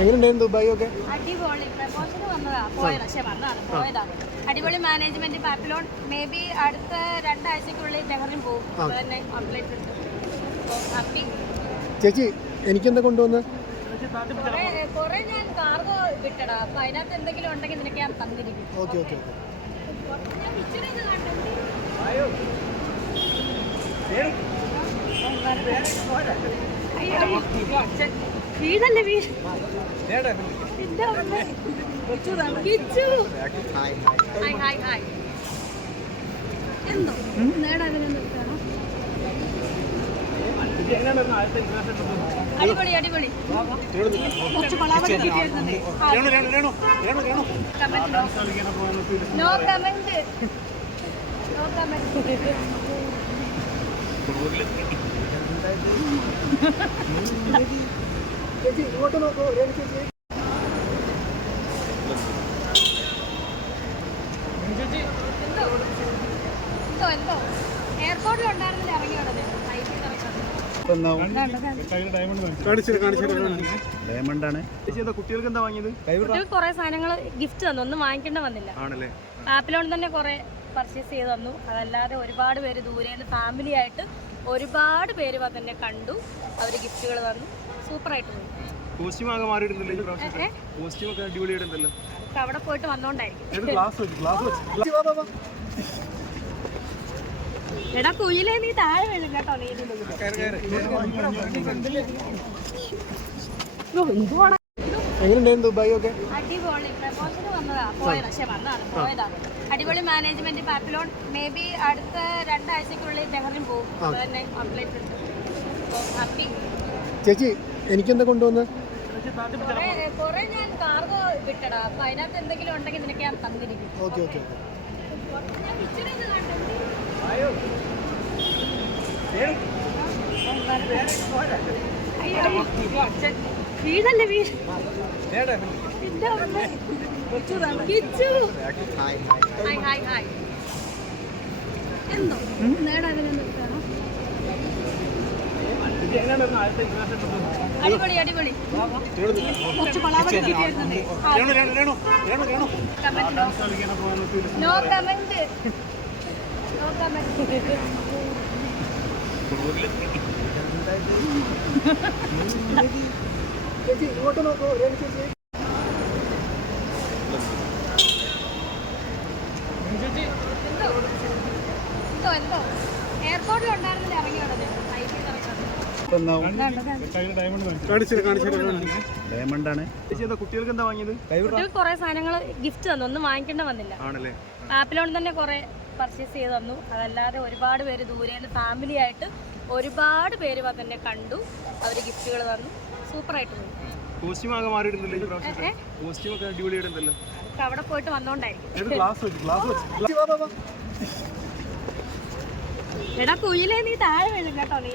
എങ്ങനെയുണ്ടായിരുന്നു ദുബായ് ഒക്കെ? അടിപൊളി. പ്രപ്പോസല് വന്നതാ, പോയതാണ്. അടിപൊളി മാനേജ്മെന്റ്. പാപ്പിലോൺ മേ ബി അടുത്ത 2 ആഴ്ചക്കുള്ളിൽ ബഹ്റിൻ പോകും. തന്നെ ഔട്ട്ലെറ്റ് ഉണ്ട്. ഹാപ്പി. ചേച്ചി എനിക്കെന്താ കൊണ്ടുവന്ന്? കുറെ ഞാൻ കാർഗോ വിട്ടടാ. അപ്പൊ അതിനകത്ത് എന്തെങ്കിലും ഉണ്ടെങ്കിൽ നിനക്ക് ഞാൻ തന്നിരിക്കും. Okay okay. ഞാൻ പിക്ചർ ചെയ്ത് കണ്ടു. വീടല്ലേ വീട്. എന്തോ അടിപൊളി അടിപൊളി. No comment. ചേച്ചി ഇങ്ങോട്ട് നോക്കൂ. എന്തോ എയർപോർട്ടിൽ ഉണ്ടായിരുന്നില്ല. ഇറങ്ങി ഉടനെ കുട്ടികൾക്ക് എന്താ വാങ്ങിയത്? കുട്ടികൾക്ക് കുറെ സാധനങ്ങൾ ഗിഫ്റ്റ് തന്നു. ഒന്നും വാങ്ങിക്കേണ്ട വന്നില്ല. ആപ്പിലോൺ തന്നെ കുറെ പർച്ചേസ് ചെയ്ത് തന്നു. അതല്ലാതെ ഒരുപാട് പേര് ദൂരേന്ന് ഫാമിലി ആയിട്ട് ഒരുപാട് പേര് തന്നെ കണ്ടു. അവർ ഗിഫ്റ്റുകൾ തന്നു. സൂപ്പറായിട്ട് പോയി. അവിടെ പോയിട്ട് വന്നോണ്ടായിരിക്കും. എടാ കുയിലേ, നീ താഴെ വീഴും കേട്ടോ. നീ എങ്ങനെയുണ്ടായിരുന്നു ദുബായ് ഒക്കെ? അടിപൊളി. പ്രപ്പോസല് വന്നതാ, പോയതാണ്. അടിപൊളി മാനേജ്മെന്റ്. പാപ്പിലോൺ മേ ബി അടുത്ത 2 ആഴ്ചക്കുള്ളിൽ ബഹ്റിൻ പോകും. തന്നെ ഔട്ട്ലെറ്റ് ഉണ്ട്. ഹാപ്പി. ചേച്ചി എനിക്കെന്താ കൊണ്ടുവന്ന്? കുറെ ഞാൻ കാർഗോ വിട്ടടാ. അപ്പൊ അതിനകത്ത് എന്തെങ്കിലും ഉണ്ടെങ്കിൽ നിനക്ക് ഞാൻ തന്നിരിക്കും. Okay okay. ഞാൻ പിക്ചർ ചെയ്ത് കണ്ടു. വീടല്ലേ വീട്. എന്തോ അടിപൊളി അടിപൊളി. No comment. ചേച്ചി ഇങ്ങോട്ട് നോക്കൂ. എന്തോ എയർപോർട്ടിൽ ഉണ്ടായിരുന്നില്ല. ഇറങ്ങി ഉടനെ കുട്ടികൾക്ക് എന്താ വാങ്ങിയത്? കുട്ടികൾക്ക് കുറെ സാധനങ്ങൾ ഗിഫ്റ്റ് തന്നു. ഒന്നും വാങ്ങിക്കേണ്ട വന്നില്ല. ആപ്പിലോൺ തന്നെ കുറെ പർച്ചേസ് ചെയ്ത് തന്നു. അതല്ലാതെ ഒരുപാട് പേര് ദൂരേന്ന് ഫാമിലി ആയിട്ട് ഒരുപാട് പേര് തന്നെ കണ്ടു. അവർ ഗിഫ്റ്റുകൾ തന്നു. സൂപ്പറായിട്ട് പോയി. അവിടെ പോയിട്ട് വന്നോണ്ടായിരിക്കും. എടാ കുയിലേ, നീ താഴെ വീഴും കേട്ടോ. നീ